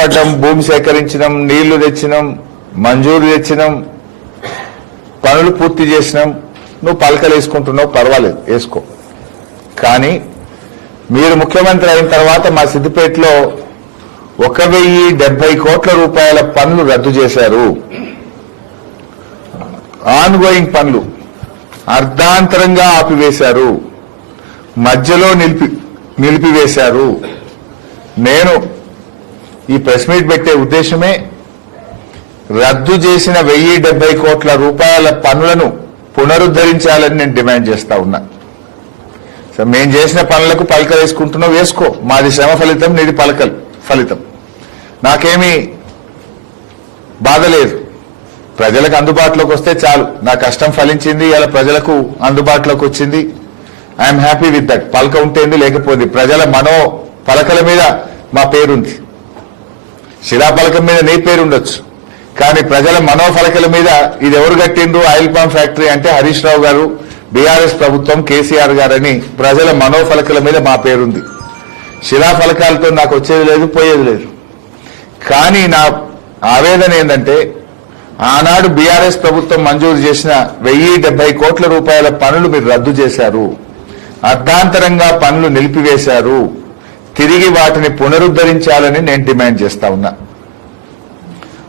కష్టపడ్డాం, భూమి సేకరించినాం, నీళ్లు తెచ్చినాం, మంజూరు తెచ్చినాం, పనులు పూర్తి చేసినాం. నువ్వు పలకలు వేసుకుంటున్నావు, పర్వాలేదు వేసుకో. కానీ మీరు ముఖ్యమంత్రి అయిన తర్వాత మా సిద్దిపేటలో 1070 కోట్ల రూపాయల పనులు రద్దు చేశారు. ఆన్గోయింగ్ పనులు అర్ధాంతరంగా ఆపివేశారు, మధ్యలో నిలిపివేశారు. నేను ఈ ప్రెస్ మీట్ పెట్టే ఉద్దేశమే రద్దు చేసిన 1070 కోట్ల రూపాయల పనులను పునరుద్ధరించాలని నేను డిమాండ్ చేస్తా ఉన్నా. మేం చేసిన పనులకు పలకలు వేసుకుంటున్నావు, వేసుకో. మాది శ్రమ ఫలితం, నీది పలకలు ఫలితం. నాకేమీ బాధ లేదు. ప్రజలకు అందుబాటులోకి వస్తే చాలు. నా కష్టం ఫలించింది, ఇలా ప్రజలకు అందుబాటులోకి వచ్చింది. I'm happy with that. పలక ఉంటేంది, లేకపోయింది. ప్రజల మనో పలకల మీద మా పేరుంది. శిలాపలకం మీద నీ పేరు ఉండొచ్చు, కానీ ప్రజల మనోఫలకల మీద ఇది ఎవరు కట్టిండ్రు ఆయిల్ పామ్ ఫ్యాక్టరీ అంటే హరీష్ రావు గారు, బీఆర్ఎస్ ప్రభుత్వం, కేసీఆర్ గారని ప్రజల మనోఫలకల మీద మా పేరుంది. శిలాఫలకాలతో నాకు వచ్చేది లేదు, పోయేది లేదు. కానీ నా ఆవేదన ఏంటంటే ఆనాడు బీఆర్ఎస్ ప్రభుత్వం మంజూరు చేసిన 1070 కోట్ల రూపాయల పనులు మీరు రద్దు చేశారు, అర్ధాంతరంగా పనులు నిలిపివేశారు. తిరిగి వాటిని పునరుద్ధరించాలని నేను డిమాండ్ చేస్తా ఉన్నా.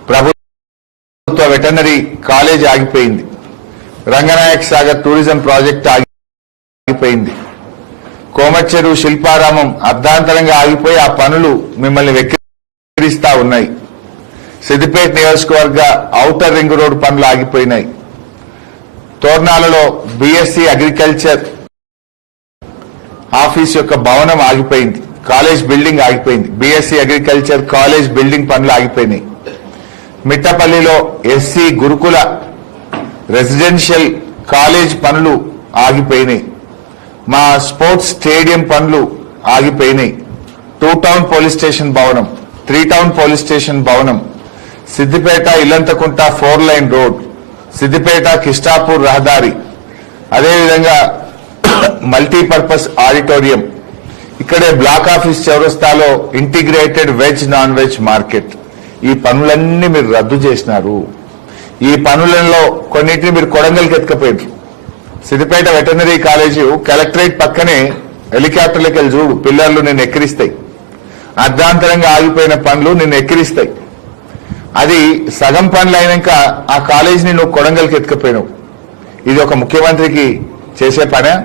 ప్రభుత్వ వెటర్నరీ కాలేజ్ ఆగిపోయింది, రంగనాయక్ సాగర్ టూరిజం ప్రాజెక్ట్ ఆగిపోయింది, కోమచ్చెరువు శిల్పారామం అర్ధాంతరంగా ఆగిపోయి ఆ పనులు మిమ్మల్ని వెక్కిరిస్తా ఉన్నాయి. సిద్దిపేట నియోజకవర్గ ఔటర్ రింగ్ రోడ్ పనులు ఆగిపోయినాయి. తోర్నాలలో బీఎస్సీ అగ్రికల్చర్ ఆఫీస్ యొక్క భవనం ఆగిపోయింది, కాలేజ్ బిల్డింగ్ ఆగిపోయింది. బీఎస్సీ అగ్రికల్చర్ కాలేజ్ బిల్డింగ్ పనులు ఆగిపోయినాయి. మిట్టపల్లిలో ఎస్సీ గురుకుల రెసిడెన్షియల్ కాలేజ్ పనులు ఆగిపోయినాయి. మా స్పోర్ట్స్ స్టేడియం పనులు ఆగిపోయినాయి. 2 టౌన్ పోలీస్ స్టేషన్ భవనం, 3 టౌన్ పోలీస్ స్టేషన్ భవనం, సిద్దిపేట ఇల్లంతకుంట 4 లైన్ రోడ్, సిద్దిపేట కిష్టాపూర్ రహదారి, అదేవిధంగా మల్టీపర్పస్ ఆడిటోరియం, ఇక్కడే బ్లాక్ ఆఫీస్ చౌరస్తాలో integrated veg non veg market. ఈ పనులన్నీ మీరు రద్దు చేసినారు. ఈ పనులలో కొన్నిటిని మీరు కొడంగల్కి ఎత్తుకపోయారు. సిద్దిపేట వెటర్నరీ కాలేజీ కలెక్టరేట్ పక్కనే హెలికాప్టర్లకు వెళ్ళి చూడు, పిల్లర్లు నిన్ను ఎక్కిరిస్తాయి. అర్ధాంతరంగా ఆగిపోయిన పనులు నిన్ను ఎక్కిరిస్తాయి. అది సగం పనులు అయినాక ఆ కాలేజీని నువ్వు కొడంగల్కి ఎత్తుకపోయినావు. ఇది ఒక ముఖ్యమంత్రికి చేసే పనే?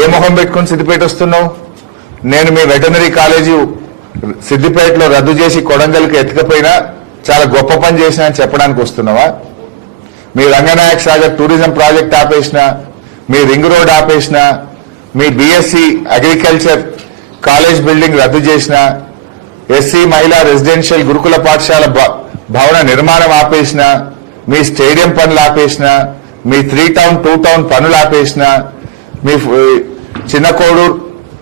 ఏ మొహం పెట్టుకుని సిద్దిపేట వస్తున్నావు? నేను మీ వెటర్నరీ కాలేజీ సిద్దిపేటలో రద్దు చేసి కొడంగల్కి ఎత్తుకపోయినా చాలా గొప్ప పని చేసినా అని చెప్పడానికి వస్తున్నావా? మీ రంగనాయక్ సాగర్ టూరిజం ప్రాజెక్ట్ ఆపేసినా, మీ రింగ్ రోడ్ ఆపేసినా, మీ బీఎస్సీ అగ్రికల్చర్ కాలేజ్ బిల్డింగ్ రద్దు చేసినా, ఎస్సీ మహిళా రెసిడెన్షియల్ గురుకుల పాఠశాల భవన నిర్మాణం ఆపేసినా, మీ స్టేడియం పనులు ఆపేసినా, మీ 3 టౌన్ 2 టౌన్ పనులు ఆపేసినా, మీ చిన్నకోడూరు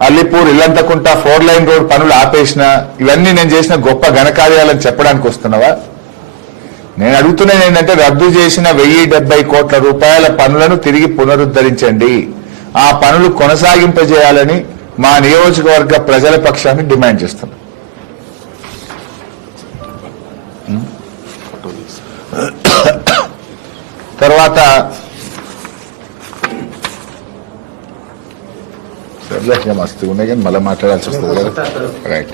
అల్లిపూర్ ఇల్లంతకుంట 4 లైన్ రోడ్ పనులు ఆపేసిన, ఇవన్నీ నేను చేసిన గొప్ప ఘనకార్యాలని చెప్పడానికి వస్తున్నావా? నేను అడుగుతున్నది ఏంటంటే రద్దు చేసిన 1070 కోట్ల రూపాయల పనులను తిరిగి పునరుద్ధరించండి. ఆ పనులు కొనసాగింపజేయాలని మా నియోజకవర్గ ప్రజల పక్షాన్ని డిమాండ్ చేస్తున్నాం. తర్వాత సర్లే మస్తు ఉన్నాయి కానీ మళ్ళీ మాట్లాడాల్సి వస్తుంది కదా. రైట్.